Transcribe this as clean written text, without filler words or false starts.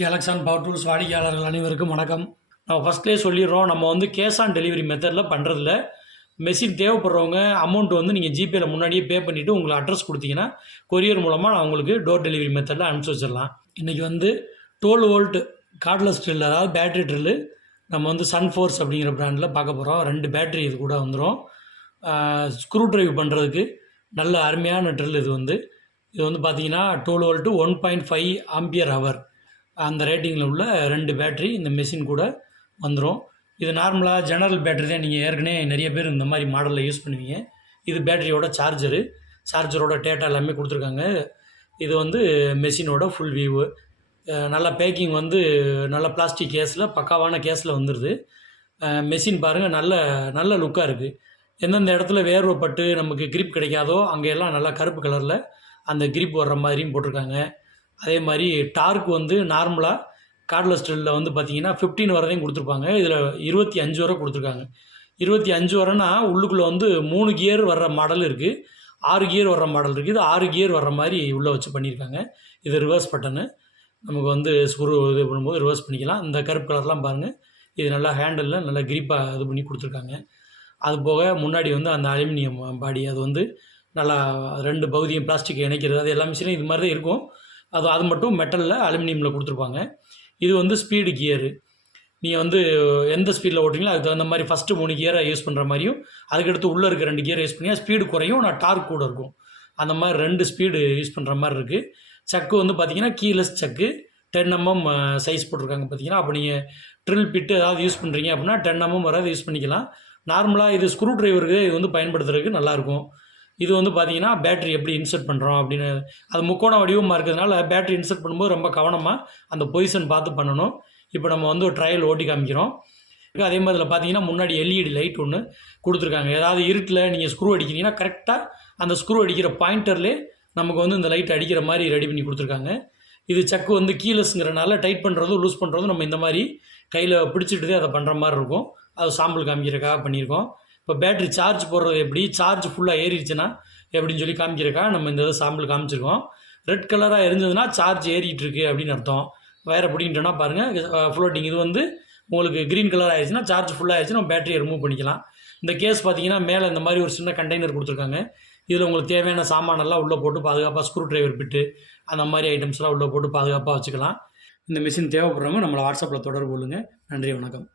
கேலக்ஸான் power tools வாடிக்கையாளர்கள் அனைவருக்கும் வணக்கம். நம்ம ஃபஸ்ட்லேயே சொல்லிடுறோம், நம்ம வந்து கேஷ் ஆன் டெலிவரி மெத்தடில் பண்ணுறதில்ல. மெஷின் தேவைப்படுறவங்க அமௌண்ட் வந்து நீங்கள் ஜிபேயில் முன்னாடியே பே பண்ணிவிட்டு உங்களுக்கு அட்ரஸ் கொடுத்தீங்கன்னா கொரியர் மூலமாக நான் உங்களுக்கு டோர் டெலிவரி மெத்தடில் அனுப்பிச்சி வச்சிடலாம். இன்றைக்கி வந்து 12 வோல்ட் கார்ட்லெஸ் ட்ரில், அதாவது பேட்ரி ட்ரில்லு நம்ம வந்து சன்ஃபோர்ஸ் அப்படிங்கிற பிராண்டில் பார்க்க போகிறோம். 2 பேட்ரி இது கூட வந்துடும். ஸ்க்ரூ ட்ரைவ் பண்ணுறதுக்கு நல்ல அருமையான ட்ரில் இது வந்து பார்த்தீங்கன்னா 12 வோல்ட்டு 1.5 ஆம்பியர் ஹவர் அந்த ரேட்டிங்கில் உள்ள 2 பேட்ரி இந்த மெஷின் கூட வந்துடும். இது நார்மலாக ஜெனரல் பேட்ரி தான். நீங்கள் ஏற்கனவே நிறைய பேர் இந்த மாதிரி மாடலில் யூஸ் பண்ணுவீங்க. இது பேட்டரியோட சார்ஜரோட டேட்டா எல்லாமே கொடுத்துருக்காங்க. இது வந்து மெஷினோட ஃபுல் வியூவு. நல்ல பேக்கிங் வந்து நல்ல பிளாஸ்டிக் கேஸில், பக்காவான கேஸில் வந்துடுது. மெஷின் பாருங்கள், நல்ல லுக்காக இருக்குது. எந்தெந்த இடத்துல வேர்வைப்பட்டு நமக்கு கிரிப் கிடைக்காதோ அங்கெல்லாம் நல்லா கருப்பு கலரில் அந்த கிரிப் வர்ற மாதிரியும் போட்டிருக்காங்க. அதே மாதிரி டார்க் வந்து நார்மலாக கார்ட்லெஸ் ட்ரில்லில் வந்து பார்த்தீங்கன்னா 15 வரதையும் கொடுத்துருப்பாங்க. இதில் 25 வரை கொடுத்துருக்காங்க. 25 வரனா உள்ளுக்குள்ளே வந்து 3 கியர் வர்ற மாடல் இருக்குது, 6 கியர் வர்ற மாடல் இருக்குது. 6 கியர் வர்ற மாதிரி உள்ளே வச்சு பண்ணியிருக்காங்க. இது ரிவர்ஸ் பட்டனு. நமக்கு வந்து ஸ்க்ரூ இது பண்ணும்போது ரிவர்ஸ் பண்ணிக்கலாம். இந்த கருப்பு கலர்லாம் பாருங்கள், இது நல்லா ஹேண்டலில் நல்லா கிரிப்பாக இது பண்ணி கொடுத்துருக்காங்க. அது போக முன்னாடி வந்து அந்த அலுமினியம் பாடி, அது வந்து நல்லா 2 பகுதியும் பிளாஸ்டிக் இணைக்கிறது, அது எல்லா மிஷினும் இது மாதிரி தான் இருக்கும். அது மட்டும் மெட்டலில் அலுமினியமில் கொடுத்துருப்பாங்க. இது வந்து ஸ்பீடு கியரு. நீங்கள் வந்து எந்த ஸ்பீடில் ஓட்டுறீங்களோ அதுக்கு தகுந்த மாதிரி ஃபஸ்ட்டு 3 கியரை யூஸ் பண்ணுற மாதிரியும், அதுக்கடுத்து உள்ளே இருக்க 2 கியரை யூஸ் பண்ணிங்கன்னா ஸ்பீடு குறையும், நான் டார்க் கூட இருக்கும். அந்த மாதிரி 2 ஸ்பீடு யூஸ் பண்ணுற மாதிரி இருக்குது. சக்கு வந்து பார்த்திங்கன்னா கீலெஸ் சக்கு, 10 mm சைஸ் போட்டிருக்காங்க பார்த்தீங்கன்னா. அப்போ நீங்கள் ட்ரில் பிட்டு ஏதாவது யூஸ் பண்ணுறீங்க அப்படின்னா 10 mm வராது யூஸ் பண்ணிக்கலாம். நார்மலாக இது ஸ்க்ரூ ட்ரைவருக்கு இது வந்து பயன்படுத்துறதுக்கு நல்லாயிருக்கும். இது வந்து பார்த்திங்கன்னா பேட்ரி எப்படி இன்சர்ட் பண்ணுறோம் அப்படின்னு, அது முக்கோண வடிவமாக இருக்கிறதுனால பேட்ரி இன்சர்ட் பண்ணும்போது ரொம்ப கவனமாக அந்த பொசிஷன் பார்த்து பண்ணணும். இப்போ நம்ம வந்து ஒரு ட்ரையல் ஓட்டி காமிக்கிறோம். அதே மாதிரி இதில் பார்த்தீங்கன்னா முன்னாடி எல்இடி லைட் ஒன்று கொடுத்துருக்காங்க. ஏதாவது இருட்டில் நீங்கள் ஸ்க்ரூ அடிக்கிறீங்கன்னா கரெக்டாக அந்த ஸ்க்ரூ அடிக்கிற பாயிண்டர்லேயே நமக்கு வந்து இந்த லைட் அடிக்கிற மாதிரி ரெடி பண்ணி கொடுத்துருக்காங்க. இது சக்கு வந்து கீலெஸ்ங்கிறனால டைட் பண்ணுறதும் லூஸ் பண்ணுறதும் நம்ம இந்த மாதிரி கையில் பிடிச்சிட்டு அதை பண்ணுற மாதிரி இருக்கும். அது சாம்பிள் காமிக்கிறதுக்காக பண்ணியிருக்கோம். இப்போ பேட்ரி சார்ஜ் போடுறது எப்படி, சார்ஜ் ஃபுல்லாக ஏறிடுச்சுன்னா எப்படின்னு சொல்லி காமிக்கிறக்கா நம்ம இந்த சாம்பிள் காமிச்சிருக்கோம். ரெட் கலராக எரிஞ்சதுன்னா சார்ஜ் ஏறிட்டு இருக்கு அப்படின்னு அர்த்தம். வேறு பிடிங்கிட்டோன்னா பாருங்கள் ஃப்ளோட்டிங். இது வந்து உங்களுக்கு க்ரீன் கலர் ஆயிடுச்சுன்னா சார்ஜ் ஃபுல்லாக ஆயிடுச்சுன்னா பேட்டரியை ரிமூவ் பண்ணிக்கலாம். இந்த கேஸ் பார்த்தீங்கன்னா மேலே இந்த மாதிரி ஒரு சின்ன கண்டெய்னர் கொடுத்துருக்காங்க. இதில் உங்களுக்கு தேவையான சாமானெல்லாம் உள்ளே போட்டு பாதுகாப்பாக ஸ்க்ரூ ட்ரைவர் பிட்டு அந்த மாதிரி ஐட்டம்ஸ்லாம் உள்ளே போட்டு பாதுகாப்பாக வச்சுக்கலாம். இந்த மிஷின் தேவைப்படுறவங்க நம்மளை வாட்ஸ்அப்பில் தொடர்பு கொள்ளுங்கள். நன்றி, வணக்கம்.